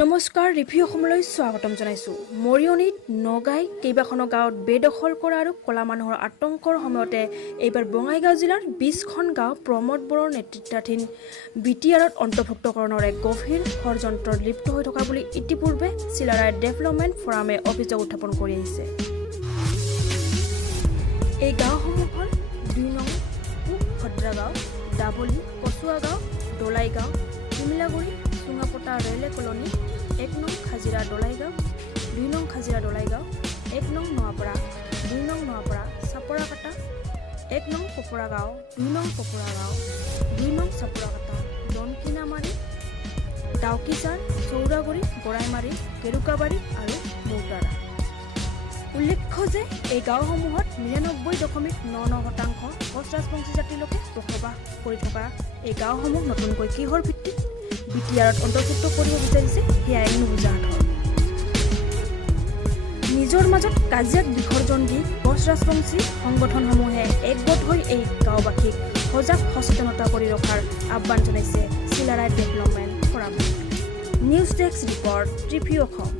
নমস্কাৰ ৰিভিউ অসমলৈ স্বাগতম জনাইছো। মৰিয়নিত নগাই কেইবাখনো গাঁৱত বেদখল কৰা আৰু কলা মানুহৰ আতংকৰ সময়তে এইবাৰ বঙাইগাঁও জিলাৰ 20খন গাঁও প্ৰমোদ বড়োৰ নেতৃত্বাধীন বিটিআৰত অন্তৰ্ভুক্তকৰণৰ এক গভীৰ ষড়যন্ত্ৰত লিপ্ত হৈ থকা বুলি ইতিপূৰ্বে চিলাৰায় ডেভেলপমেণ্ট ফৰামে অভিযোগ উত্থাপন কৰি আহিছে। এই গাঁওসমূহ হ'ল 2 নং পূব ভদ্ৰাগাঁও, ডাবলি, কচুৱা গাঁও, দলাই গাঁও, হিমলাগুৰি, চুঙাপটা ৰেলে কলনী, 1 নং খাজিৰা দলাইগাঁও, 2 নং খাজিৰা দলাইগাঁও, 1 নং নোয়াপাৰা, 2 নং নোয়াপাৰা, চাপৰাকাটা, 1 নং পপৰা গাঁও, 2 নং পপৰা গাঁও, 2 নং চাপৰাকাটা, দনকিনামাৰী, ডাউকিচাৰ, চৌৰাগুৰি, গৰাইমাৰী, কেৰুকাবাৰী আৰু মৌতাৰা। উল্লেখ্য যে এই গাঁওসমূহত 99.99% কোচ ৰাজবংশী জাতিৰ লোকে বসবাস কৰি থকা এই গাঁওসমূহ নতুনকৈ কিহৰ ভিত্তিত বিটিআৰত অন্তৰ্ভুক্ত কৰিব বিচাৰিছে সেয়াই নুবুজা ধৰ। নিজৰ মাজত কাজিয়াক বিসৰ্জন দি কোচ ৰাজবংশী সংগঠনসমূহে একগোট হৈ এই গাঁওবাসীক সজাগ সচেতনতা কৰি ৰখাৰ আহ্বান জনাইছে Chilarai development forum. News desk report review Assam.